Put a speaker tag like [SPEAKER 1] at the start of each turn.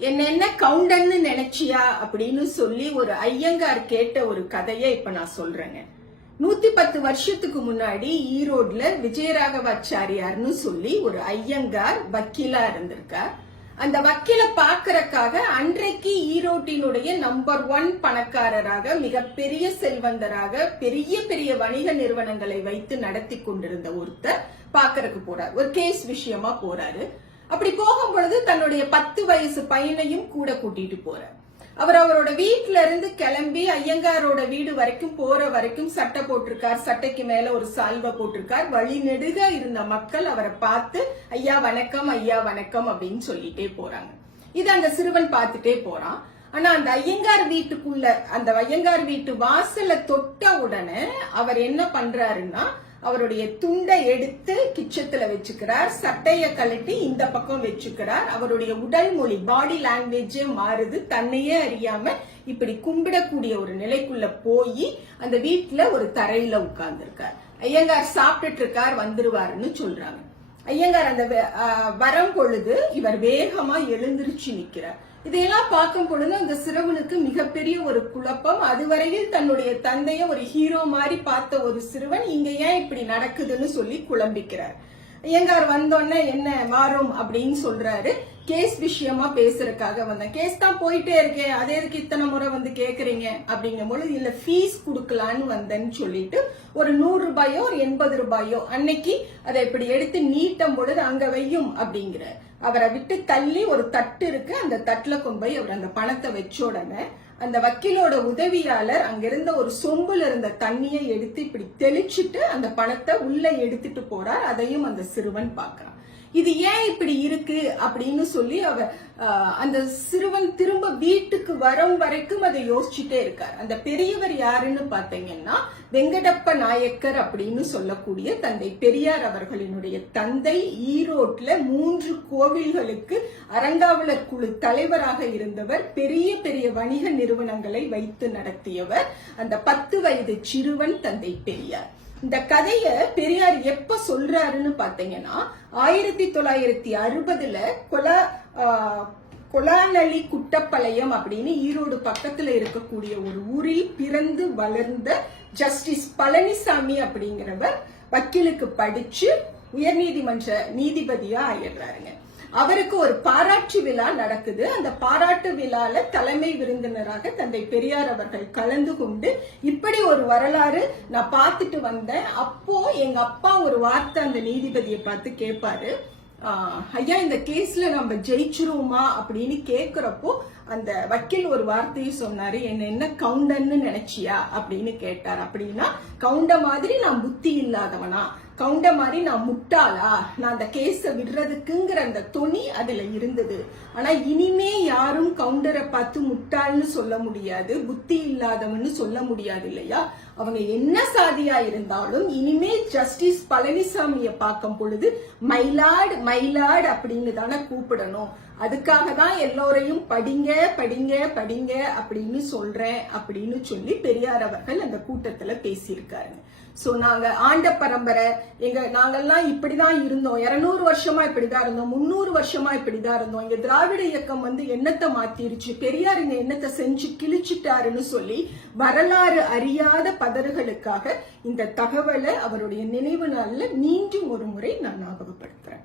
[SPEAKER 1] என்ன என்ன கவுண்டன்னு நினைச்சியா அப்படின்னு சொல்லி ஒரு ஐயங்கார் கேட்ட ஒரு கதையை இப்ப நான் சொல்றேங்க. நூத்தி பத்து வருஷத்துக்கு முன்னாடி ஈரோட்ல விஜயராகவாச்சாரியார்னு சொல்லி ஒரு ஐயங்கார் வக்கீலா இருந்திருக்கார். அந்த வக்கீல பாக்குறக்காக அன்றைக்கு ஈரோட்டினுடைய நம்பர் ஒன் பணக்காரராக மிகப்பெரிய செல்வந்தராக பெரிய பெரிய வணிக நிறுவனங்களை வைத்து நடத்தி கொண்டிருந்த ஒருத்தர் பாக்குறதுக்கு போறார். ஒரு கேஸ் விஷயமா போறாரு. அப்படி போகும் பொழுது தன்னுடைய பத்து வயசு பையனையும் கூட கூட்டிட்டு போறார் அவர் அவரோட வீட்டுல இருந்து கிளம்பி ஐயங்காரோட வீடு வரைக்கும் போற வரைக்கும் சட்டை போட்டிருக்கார். சட்டைக்கு மேல ஒரு சால்வை போட்டிருக்கார். வழி நெடுக இருந்த மக்கள் அவரை பார்த்து ஐயா வணக்கம் ஐயா வணக்கம் அப்படின்னு சொல்லிட்டே போறாங்க. இது அந்த சிறுவன் பார்த்துட்டே போறான். ஆனா அந்த ஐயங்கார் வீட்டுக்குள்ள அந்த ஐயங்கார் வீட்டு வாசலை தொட்ட உடனே அவர் என்ன பண்றாருன்னா அவருடைய துண்டை எடுத்து கிச்சத்துல வச்சுக்கிறார். சட்டையை கழட்டி இந்த பக்கம் வச்சுக்கிறார். அவருடைய உடல் மொழி பாடி லாங்குவேஜே மாறுது. தன்னையே அறியாம இப்படி கும்பிடக்கூடிய ஒரு நிலைக்குள்ள போய் அந்த வீட்டுல ஒரு தரையில உட்கார்ந்துருக்கார். ஐயங்கார் சாப்பிட்டுட்டு இருக்கார் வந்துருவாருன்னு சொல்றாங்க. ஐயங்கார் அந்த வரம் பொழுது இவர் வேகமா எழுந்திருச்சு நிக்கிறார் இதையெல்லாம் பார்க்கும் பொழுது அந்த சிறுவனுக்கு மிகப்பெரிய ஒரு குழப்பம். அதுவரையில் தன்னுடைய தந்தைய ஒரு ஹீரோ மாதிரி பார்த்த ஒரு சிறுவன் இங்க ஏன் இப்படி நடக்குதுன்னு சொல்லி குழம்பிக்கிறார். ஐயங்கார் வந்தோடனே என்ன மாறும் அப்படின்னு சொல்றாரு. கேஸ் விஷயமா பேசுறதுக்காக வந்தேன். கேஸ் தான் போயிட்டே இருக்கேன் அதே எதுக்கு இத்தனை முறை வந்து கேக்குறீங்க? அப்படிங்கும் பொழுது இல்ல ஃபீஸ் கொடுக்கலான்னு வந்தேன்னு சொல்லிட்டு ஒரு நூறு ரூபாயோ ஒரு எண்பது ரூபாயோ அன்னைக்கு அதை இப்படி எடுத்து நீட்டும் பொழுது அங்க வையும் அப்படிங்கிற அவரை விட்டு தள்ளி ஒரு தட்டு இருக்கு. அந்த தட்டுல கொண்டு போய் அவர் அந்த பணத்தை வச்ச உடனே அந்த வக்கீலோட உதவியாளர் அங்கிருந்த ஒரு சொம்புல இருந்த தண்ணியை எடுத்து இப்படி தெளிச்சிட்டு அந்த பணத்தை உள்ள எடுத்துட்டு போறார். அதையும் அந்த சிறுவன் பார்க்கறான். இது ஏன் இப்படி இருக்கு அப்படின்னு சொல்லி அவ அந்த சிறுவன் திரும்ப வீட்டுக்கு வரும் வரைக்கும் அதை யோசிச்சுட்டே இருக்கார். அந்த பெரியவர் யாருன்னு பார்த்தீங்கன்னா வெங்கடப்ப நாயக்கர் அப்படின்னு சொல்லக்கூடிய தந்தை. பெரியார் அவர்களினுடைய தந்தை ஈரோட்ல மூன்று கோவில்களுக்கு அறங்காவலர் குழு தலைவராக இருந்தவர் பெரிய பெரிய வணிக நிறுவனங்களை வைத்து நடத்தியவர். அந்த பத்து வயது சிறுவன் தந்தை பெரியார். இந்த கதைய பெரியார் எப்ப சொல்றாருன்னு பாத்தீங்கன்னா ஆயிரத்தி தொள்ளாயிரத்தி அறுபதுல கொலா ஆஹ், கொலாநலி குட்டப்பாளையம் அப்படின்னு ஈரோடு பக்கத்துல இருக்கக்கூடிய ஒரு ஊரில் பிறந்து வளர்ந்த ஜஸ்டிஸ் பழனிசாமி அப்படிங்கிறவர் வக்கீலுக்கு படிச்சு உயர்நீதிமன்ற நீதிபதியா ஆயிடுறாருங்க. அவருக்கு ஒரு பாராட்டு விழா நடக்குது. அந்த பாராட்டு விழால தலைமை விருந்தினராக தந்தை பெரியார் அவர்கள் கலந்து கொண்டு இப்படி ஒரு வரலாறு நான் பார்த்துட்டு வந்தேன். அப்போ எங்க அப்பா ஒரு வார்த்தை அந்த நீதிபதியை பார்த்து கேட்பாரு ஐயா இந்த கேஸ்ல நம்ம ஜெயிச்சிருவோமா? அப்படின்னு கேக்குறப்போ அந்த வக்கீல் ஒரு வார்த்தையை சொன்னாரு என்ன என்ன கவுண்டன்னு நினைச்சியா? அப்படின்னு கேட்டார். அப்படின்னா கவுண்ட மாதிரி நான் புத்தி இல்லாதவனா? கவுண்ட மாதிரி நான் முட்டாளா? நான் அந்த கேஸை விடுறதுக்குங்கிற அந்த துணி அதுல இருந்தது. ஆனா இனிமே யாரும் கவுண்டரை பார்த்து முட்டாள்னு சொல்ல முடியாது புத்தி இல்லாதவன்னு சொல்ல முடியாது இல்லையா? அவங்க என்ன சாதியா இருந்தாலும் இனிமே ஜஸ்டிஸ் பழனிசாமிய பார்க்கும் பொழுது மயிலாடு மயிலாடு அப்படின்னு தானே கூப்பிடணும். அதுக்காக தான் எல்லோரையும் படிங்க படிங்க படிங்க அப்படின்னு சொல்றேன் அப்படின்னு சொல்லி பெரியார் அவர்கள் அந்த கூட்டத்துல பேசியிருக்காருங்க சோ நாங்க ஆண்ட பரம்பரை எங்க நாங்கெல்லாம் இப்படிதான் இருந்தோம். இருநூறு வருஷமா இப்படிதான் இருந்தோம். முன்னூறு வருஷமா இப்படிதான் இருந்தோம். இங்க திராவிட இயக்கம் வந்து எண்ணத்தை மாத்திருச்சு? பெரியார் இங்க எண்ணத்தை செஞ்சு கிழிச்சிட்டாருன்னு சொல்லி வரலாறு அறியாத பதறுகளுக்காக இந்த தகவலை அவருடைய நினைவு நாள்ல மீண்டும் ஒரு முறை நான் ஞாபகப்படுத்துறேன்.